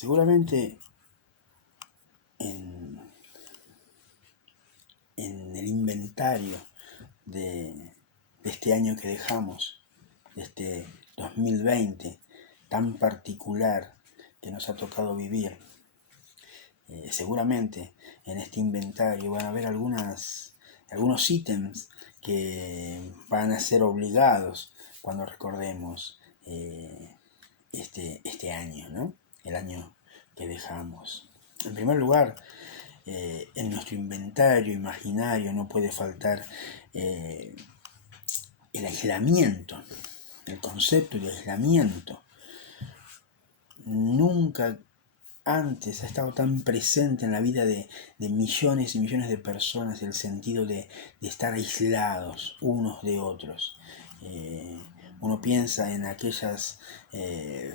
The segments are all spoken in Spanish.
Seguramente en, en el inventario de este año que dejamos, de este 2020 tan particular que nos ha tocado vivir, seguramente en este inventario van a haber algunos ítems que van a ser obligados cuando recordemos este año, ¿no? El año que dejamos. En primer lugar, en nuestro inventario imaginario no puede faltar el aislamiento, el concepto de aislamiento. Nunca antes ha estado tan presente en la vida de millones y millones de personas el sentido de estar aislados unos de otros. Uno piensa en aquellas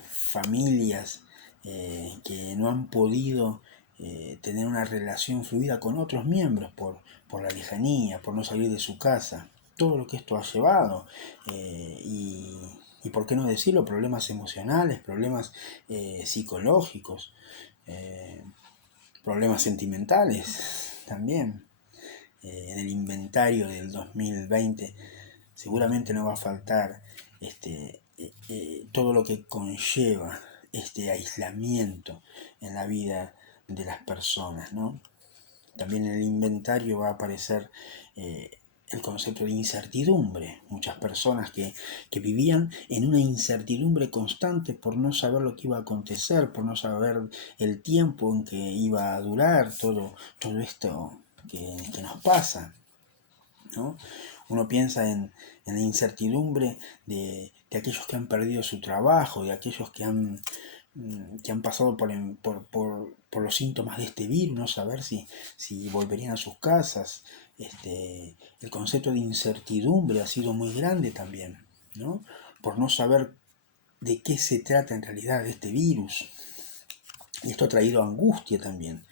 familias que no han podido tener una relación fluida con otros miembros por la lejanía, por no salir de su casa. Todo lo que esto ha llevado y por qué no decirlo, problemas emocionales, problemas psicológicos, problemas sentimentales también. En el inventario del 2020 seguramente no va a faltar todo lo que conlleva este aislamiento en la vida de las personas, ¿no? También en el inventario va a aparecer el concepto de incertidumbre. Muchas personas que vivían en una incertidumbre constante por no saber lo que iba a acontecer, por no saber el tiempo en que iba a durar todo esto que nos pasa, ¿no? Uno piensa en la incertidumbre de aquellos que han perdido su trabajo, de aquellos que han pasado por los síntomas de este virus, no saber si volverían a sus casas. El concepto de incertidumbre ha sido muy grande también, ¿no? Por no saber de qué se trata en realidad este virus. Y esto ha traído angustia también.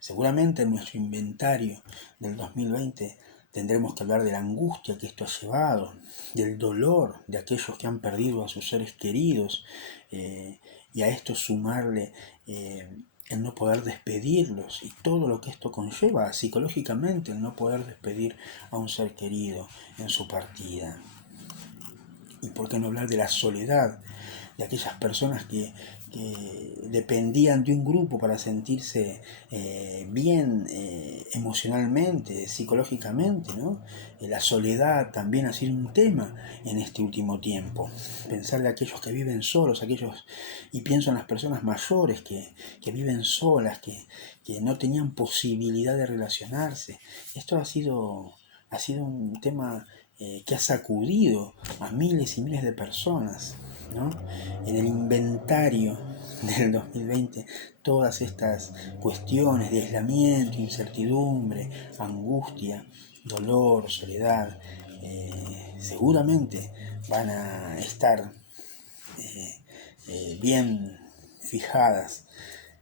Seguramente en nuestro inventario del 2020 tendremos que hablar de la angustia que esto ha llevado, del dolor de aquellos que han perdido a sus seres queridos, y a esto sumarle el no poder despedirlos y todo lo que esto conlleva psicológicamente, el no poder despedir a un ser querido en su partida. Y por qué no hablar de la soledad, de aquellas personas que dependían de un grupo para sentirse bien emocionalmente, psicológicamente, ¿no? La soledad también ha sido un tema en este último tiempo. Pensar de aquellos que viven solos, y pienso en las personas mayores que viven solas, que no tenían posibilidad de relacionarse. Esto ha sido un tema que ha sacudido a miles y miles de personas, ¿no? En el inventario del 2020, todas estas cuestiones de aislamiento, incertidumbre, angustia, dolor, soledad, seguramente van a estar bien fijadas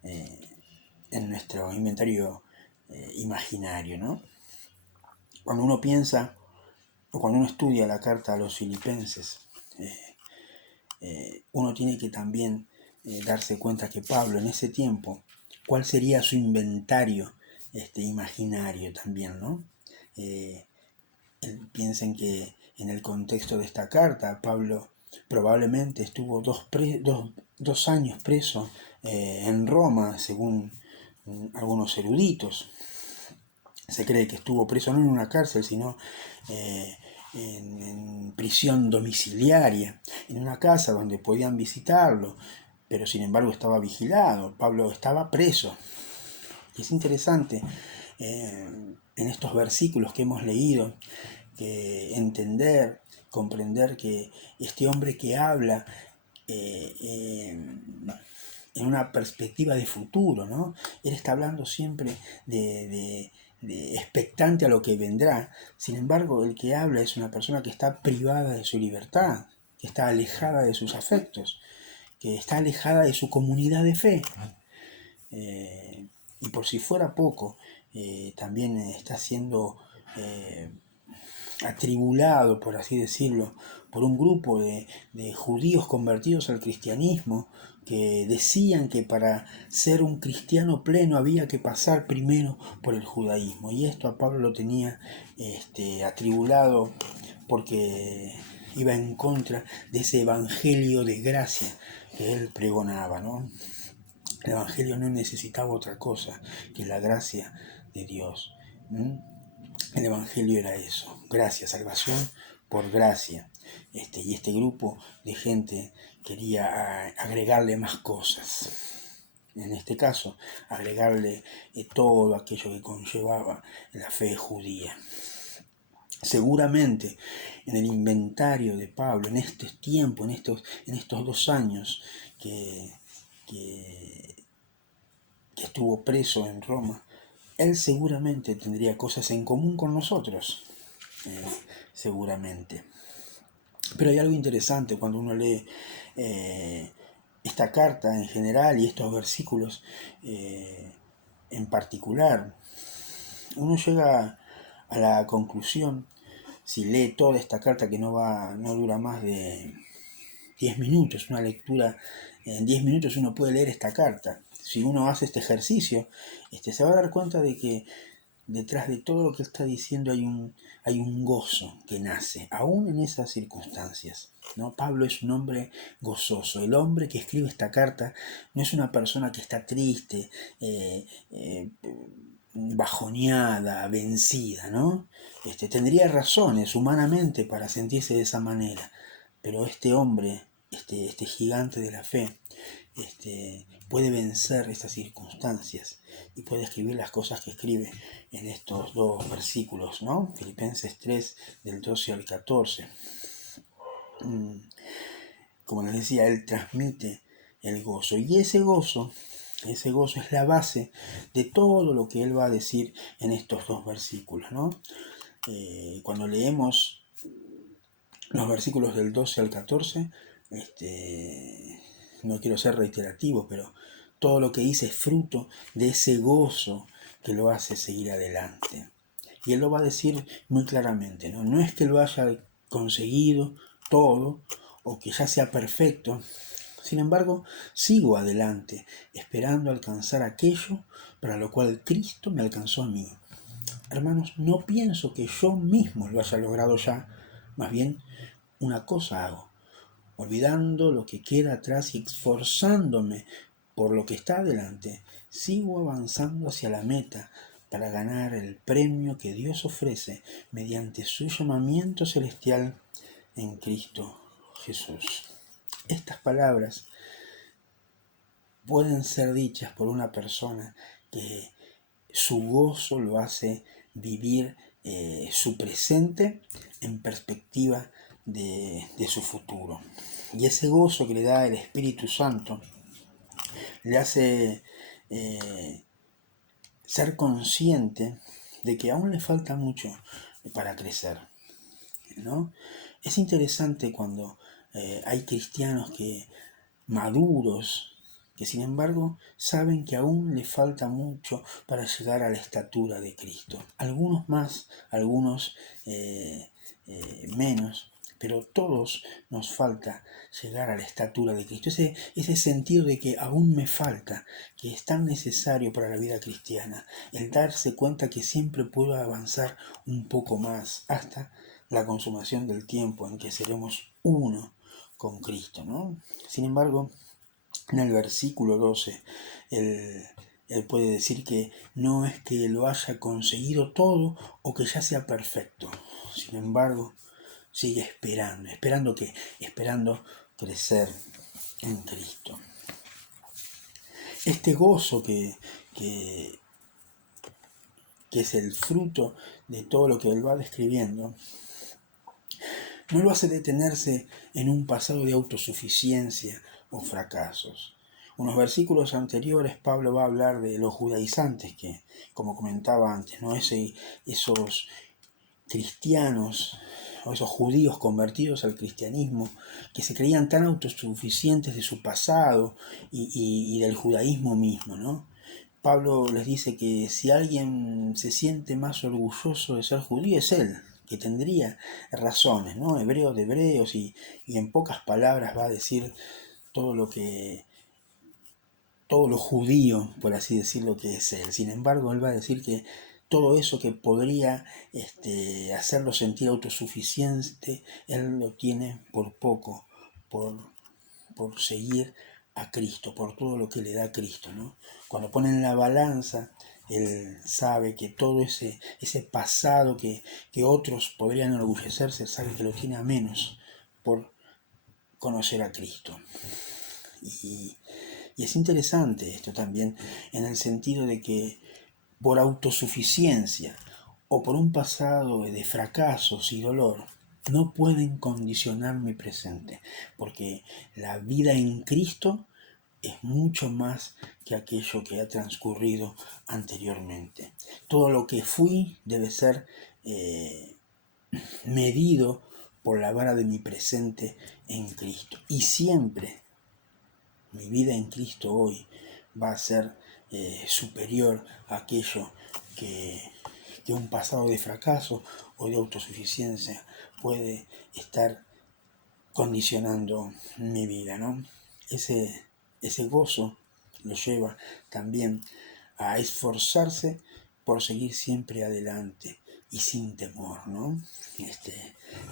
en nuestro inventario imaginario, ¿no? Cuando uno piensa o cuando uno estudia la carta a los filipenses, uno tiene que también darse cuenta que Pablo en ese tiempo, ¿cuál sería su inventario imaginario también, ¿no? Piensen que en el contexto de esta carta, Pablo probablemente estuvo dos años preso en Roma, según algunos eruditos. Se cree que estuvo preso no en una cárcel, sino en prisión domiciliaria, en una casa donde podían visitarlo, pero sin embargo estaba vigilado. Pablo estaba preso. Y es interesante en estos versículos que hemos leído, que comprender que este hombre que habla en una perspectiva de futuro, ¿no? Él está hablando siempre de expectante a lo que vendrá. Sin embargo, el que habla es una persona que está privada de su libertad, que está alejada de sus afectos, que está alejada de su comunidad de fe. Y por si fuera poco, también está siendo atribulado, por así decirlo, por un grupo de judíos convertidos al cristianismo, que decían que para ser un cristiano pleno había que pasar primero por el judaísmo. Y esto a Pablo lo tenía atribulado porque iba en contra de ese evangelio de gracia que él pregonaba, ¿no? El evangelio no necesitaba otra cosa que la gracia de Dios. El evangelio era eso, gracia, salvación por gracia. Y este grupo de gente quería agregarle más cosas. En este caso, agregarle todo aquello que conllevaba la fe judía. Seguramente en el inventario de Pablo, en este tiempo, en estos 2 años que estuvo preso en Roma, él seguramente tendría cosas en común con nosotros, seguramente. Pero hay algo interesante cuando uno lee esta carta en general y estos versículos en particular. Uno llega a la conclusión, si lee toda esta carta, que no dura más de 10 minutos, una lectura, en 10 minutos uno puede leer esta carta. Si uno hace este ejercicio, se va a dar cuenta de que detrás de todo lo que está diciendo hay un gozo que nace, aún en esas circunstancias, ¿no? Pablo es un hombre gozoso. El hombre que escribe esta carta no es una persona que está triste, bajoneada, vencida, ¿no? Tendría razones humanamente para sentirse de esa manera, pero este hombre, este gigante de la fe, puede vencer estas circunstancias y puede escribir las cosas que escribe en estos 2 versículos, ¿no? Filipenses 3, del 12 al 14. Como les decía, él transmite el gozo, y ese gozo es la base de todo lo que él va a decir en estos 2 versículos, ¿no? Cuando leemos los versículos del 12 al 14, no quiero ser reiterativo, pero todo lo que dice es fruto de ese gozo que lo hace seguir adelante. Y él lo va a decir muy claramente, ¿no? No es que lo haya conseguido todo o que ya sea perfecto. Sin embargo, sigo adelante, esperando alcanzar aquello para lo cual Cristo me alcanzó a mí. Hermanos, no pienso que yo mismo lo haya logrado ya, más bien una cosa hago, olvidando lo que queda atrás y esforzándome por lo que está adelante, sigo avanzando hacia la meta para ganar el premio que Dios ofrece mediante su llamamiento celestial en Cristo Jesús. Estas palabras pueden ser dichas por una persona que su gozo lo hace vivir su presente en perspectiva de su futuro. Y ese gozo que le da el Espíritu Santo le hace ser consciente de que aún le falta mucho para crecer, ¿no? Es interesante cuando hay cristianos maduros, que sin embargo saben que aún le falta mucho para llegar a la estatura de Cristo. Algunos más, algunos menos, pero todos nos falta llegar a la estatura de Cristo. Ese sentido de que aún me falta, que es tan necesario para la vida cristiana, el darse cuenta que siempre puedo avanzar un poco más hasta la consumación del tiempo en que seremos uno con Cristo, ¿no? Sin embargo, en el versículo 12, él puede decir que no es que lo haya conseguido todo o que ya sea perfecto. Sin embargo, sigue esperando. ¿Esperando qué? Esperando crecer en Cristo. Este gozo que es el fruto de todo lo que él va describiendo, no lo hace detenerse en un pasado de autosuficiencia o fracasos. Unos versículos anteriores Pablo va a hablar de los judaizantes que, como comentaba antes, ¿no? Esos cristianos o esos judíos convertidos al cristianismo que se creían tan autosuficientes de su pasado y del judaísmo mismo, ¿no? Pablo les dice que si alguien se siente más orgulloso de ser judío es él, que tendría razones, ¿no? Hebreo de hebreos y en pocas palabras va a decir todo todo lo judío, por así decirlo, que es él. Sin embargo, él va a decir que todo eso que podría hacerlo sentir autosuficiente, él lo tiene por poco, por seguir a Cristo, por todo lo que le da a Cristo, ¿no? Cuando pone en la balanza, él sabe que todo ese pasado que otros podrían enorgullecerse, sabe que lo tiene a menos por conocer a Cristo. Y es interesante esto también, en el sentido de que por autosuficiencia o por un pasado de fracasos y dolor, no pueden condicionar mi presente, porque la vida en Cristo es mucho más que aquello que ha transcurrido anteriormente. Todo lo que fui debe ser medido por la vara de mi presente en Cristo. Y siempre mi vida en Cristo hoy va a ser superior a aquello que un pasado de fracaso o de autosuficiencia puede estar condicionando mi vida, ¿no? Ese gozo lo lleva también a esforzarse por seguir siempre adelante y sin temor, ¿no?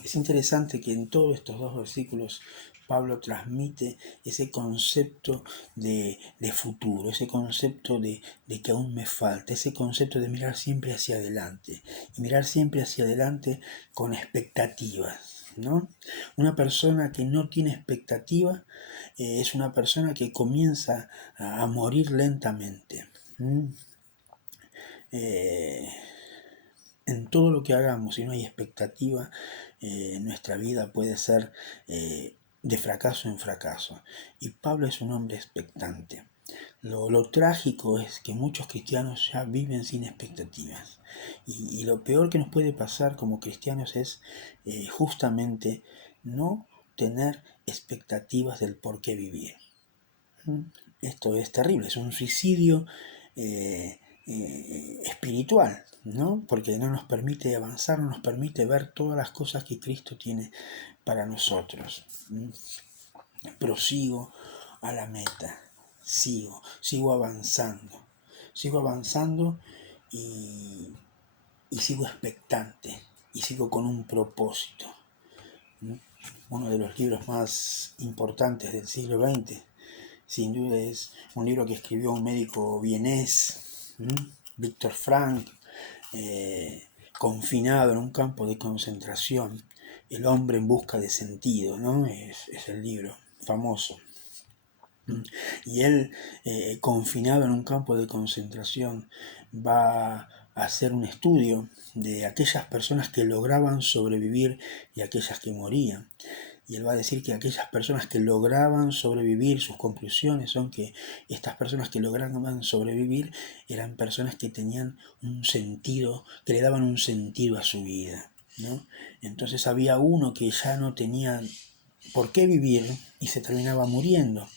Es interesante que en todos estos dos versículos Pablo transmite ese concepto de futuro, ese concepto de que aún me falta, ese concepto de mirar siempre hacia adelante y mirar siempre hacia adelante con expectativas, ¿no? Una persona que no tiene expectativa es una persona que comienza a morir lentamente. En todo lo que hagamos, si no hay expectativa, nuestra vida puede ser de fracaso en fracaso. Y Pablo es un hombre expectante. Lo trágico es que muchos cristianos ya viven sin expectativas. Y lo peor que nos puede pasar como cristianos es justamente no tener expectativas del por qué vivir. Esto es terrible, es un suicidio espiritual, ¿no? Porque no nos permite avanzar, no nos permite ver todas las cosas que Cristo tiene para nosotros. Prosigo a la meta, sigo avanzando y sigo expectante y sigo con un propósito. Uno de los libros más importantes del siglo XX, sin duda, es un libro que escribió un médico vienés, Víctor Frank, confinado en un campo de concentración, El hombre en busca de sentido, ¿no? Es el libro famoso. Y él, confinado en un campo de concentración, va a hacer un estudio de aquellas personas que lograban sobrevivir y aquellas que morían. Y él va a decir que aquellas personas que lograban sobrevivir, sus conclusiones son que estas personas que lograban sobrevivir eran personas que tenían un sentido, que le daban un sentido a su vida, ¿no? Entonces había uno que ya no tenía por qué vivir y se terminaba muriendo.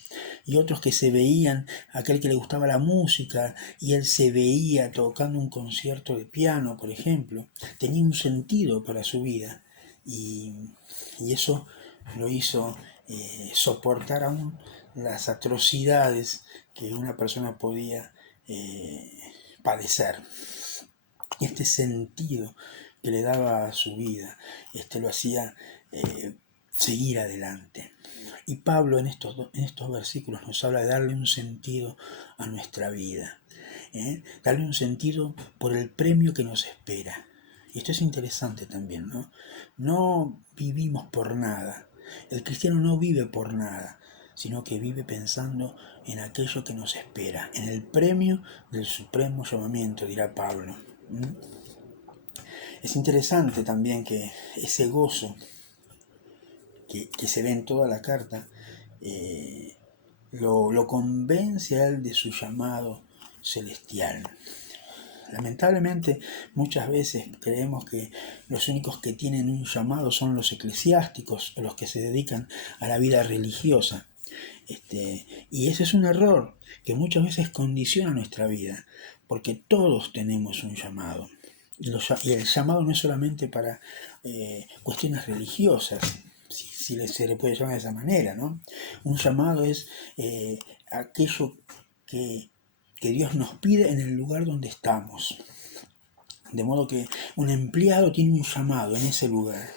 Y otros que se veían, aquel que le gustaba la música y él se veía tocando un concierto de piano, por ejemplo, tenía un sentido para su vida. Y eso lo hizo soportar aún las atrocidades que una persona podía padecer. Y este sentido que le daba a su vida, lo hacía seguir adelante. Y Pablo en estos versículos nos habla de darle un sentido a nuestra vida, darle un sentido por el premio que nos espera. Y esto es interesante también, ¿no? No vivimos por nada. El cristiano no vive por nada, sino que vive pensando en aquello que nos espera, en el premio del supremo llamamiento, dirá Pablo. Es interesante también que ese gozo que se ve en toda la carta lo convence a él de su llamado celestial. Lamentablemente, muchas veces creemos que los únicos que tienen un llamado son los eclesiásticos o los que se dedican a la vida religiosa. Y ese es un error que muchas veces condiciona nuestra vida, porque todos tenemos un llamado. Y el llamado no es solamente para cuestiones religiosas, si se le puede llamar de esa manera, ¿no? Un llamado es aquello que, que Dios nos pide en el lugar donde estamos. De modo que un empleado tiene un llamado en ese lugar.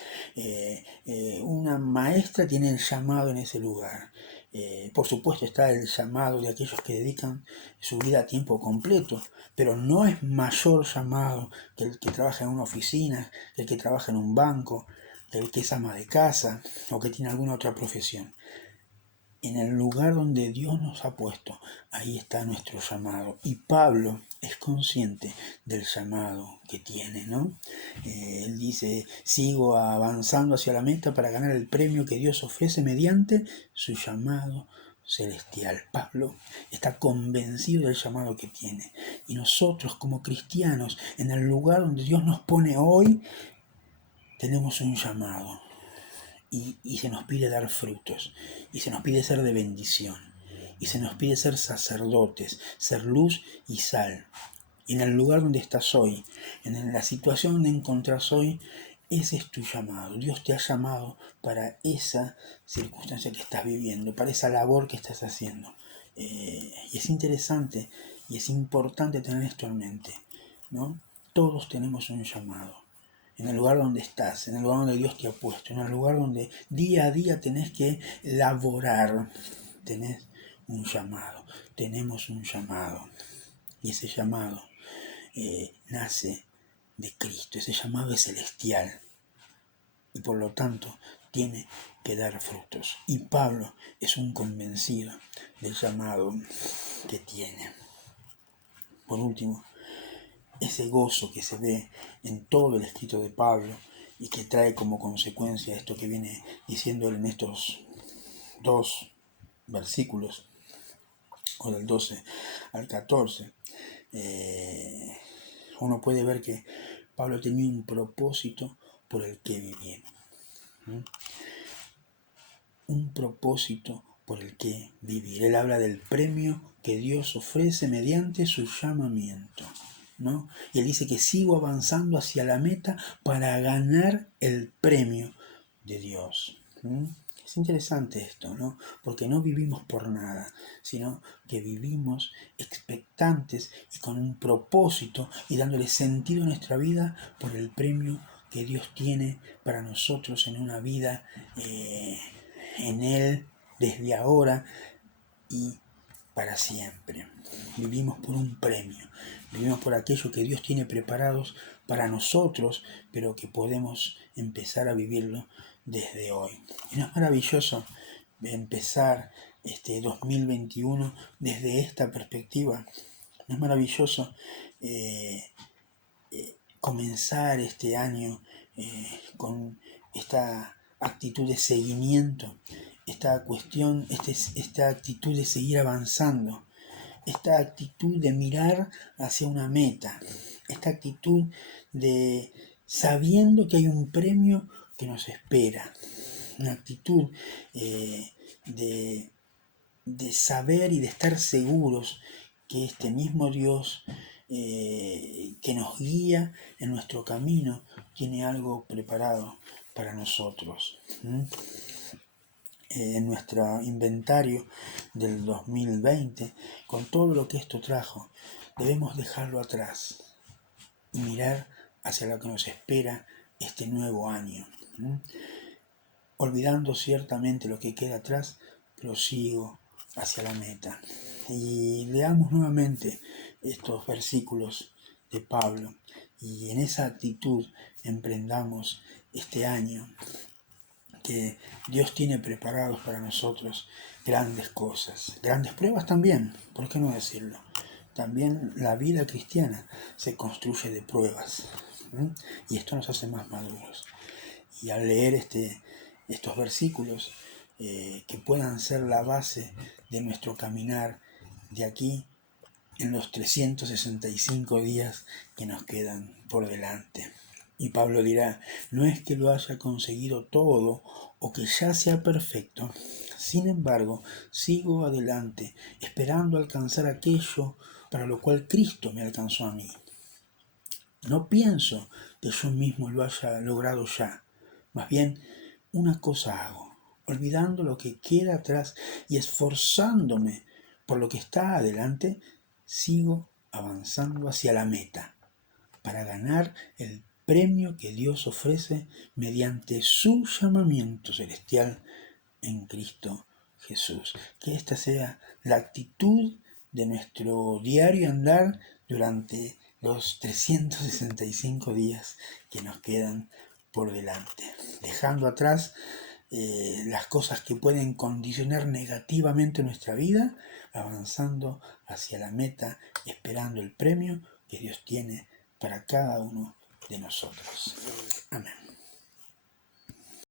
Una maestra tiene el llamado en ese lugar. Por supuesto está el llamado de aquellos que dedican su vida a tiempo completo, pero no es mayor llamado que el que trabaja en una oficina, que el que trabaja en un banco, que el que es ama de casa o que tiene alguna otra profesión. En el lugar donde Dios nos ha puesto, ahí está nuestro llamado. Y Pablo es consciente del llamado que tiene, ¿no? Él dice, sigo avanzando hacia la meta para ganar el premio que Dios ofrece mediante su llamado celestial. Pablo está convencido del llamado que tiene. Y nosotros como cristianos, en el lugar donde Dios nos pone hoy, tenemos un llamado. Y se nos pide dar frutos, y se nos pide ser de bendición, y se nos pide ser sacerdotes, ser luz y sal. Y en el lugar donde estás hoy, en la situación donde encontrás hoy, ese es tu llamado. Dios te ha llamado para esa circunstancia que estás viviendo, para esa labor que estás haciendo. Y es interesante y es importante tener esto en mente, ¿no? Todos tenemos un llamado. En el lugar donde estás, en el lugar donde Dios te ha puesto, en el lugar donde día a día tenés que laborar, tenés un llamado, tenemos un llamado. Y ese llamado nace de Cristo, ese llamado es celestial y por lo tanto tiene que dar frutos. Y Pablo es un convencido del llamado que tiene. Por último, ese gozo que se ve en todo el escrito de Pablo y que trae como consecuencia esto que viene diciendo él en estos 2 versículos, o del 12 al 14, uno puede ver que Pablo tenía un propósito por el que vivir. Un propósito por el que vivir. Él habla del premio que Dios ofrece mediante su llamamiento, ¿no? Y él dice que sigo avanzando hacia la meta para ganar el premio de Dios. Es interesante esto, ¿no? Porque no vivimos por nada, sino que vivimos expectantes y con un propósito y dándole sentido a nuestra vida por el premio que Dios tiene para nosotros en una vida en Él desde ahora y para siempre. Vivimos por un premio, vivimos por aquello que Dios tiene preparados para nosotros, pero que podemos empezar a vivirlo desde hoy. Y no es maravilloso empezar este 2021 desde esta perspectiva. No es maravilloso comenzar este año con esta actitud de seguimiento, esta cuestión, esta actitud de seguir avanzando, esta actitud de mirar hacia una meta, esta actitud de sabiendo que hay un premio que nos espera, una actitud de saber y de estar seguros que este mismo Dios que nos guía en nuestro camino tiene algo preparado para nosotros. En nuestro inventario del 2020, con todo lo que esto trajo, debemos dejarlo atrás y mirar hacia lo que nos espera este nuevo año. Olvidando ciertamente lo que queda atrás, prosigo hacia la meta. Y leamos nuevamente estos versículos de Pablo y en esa actitud emprendamos este año que Dios tiene preparados para nosotros grandes cosas, grandes pruebas también, ¿por qué no decirlo? También la vida cristiana se construye de pruebas, y esto nos hace más maduros. Y al leer estos versículos que puedan ser la base de nuestro caminar de aquí en los 365 días que nos quedan por delante. Y Pablo dirá, no es que lo haya conseguido todo o que ya sea perfecto, sin embargo, sigo adelante, esperando alcanzar aquello para lo cual Cristo me alcanzó a mí. No pienso que yo mismo lo haya logrado ya. Más bien, una cosa hago, olvidando lo que queda atrás y esforzándome por lo que está adelante, sigo avanzando hacia la meta para ganar el premio que Dios ofrece mediante su llamamiento celestial en Cristo Jesús. Que esta sea la actitud de nuestro diario andar durante los 365 días que nos quedan por delante, dejando atrás las cosas que pueden condicionar negativamente nuestra vida, avanzando hacia la meta, esperando el premio que Dios tiene para cada uno de nosotros. Amén.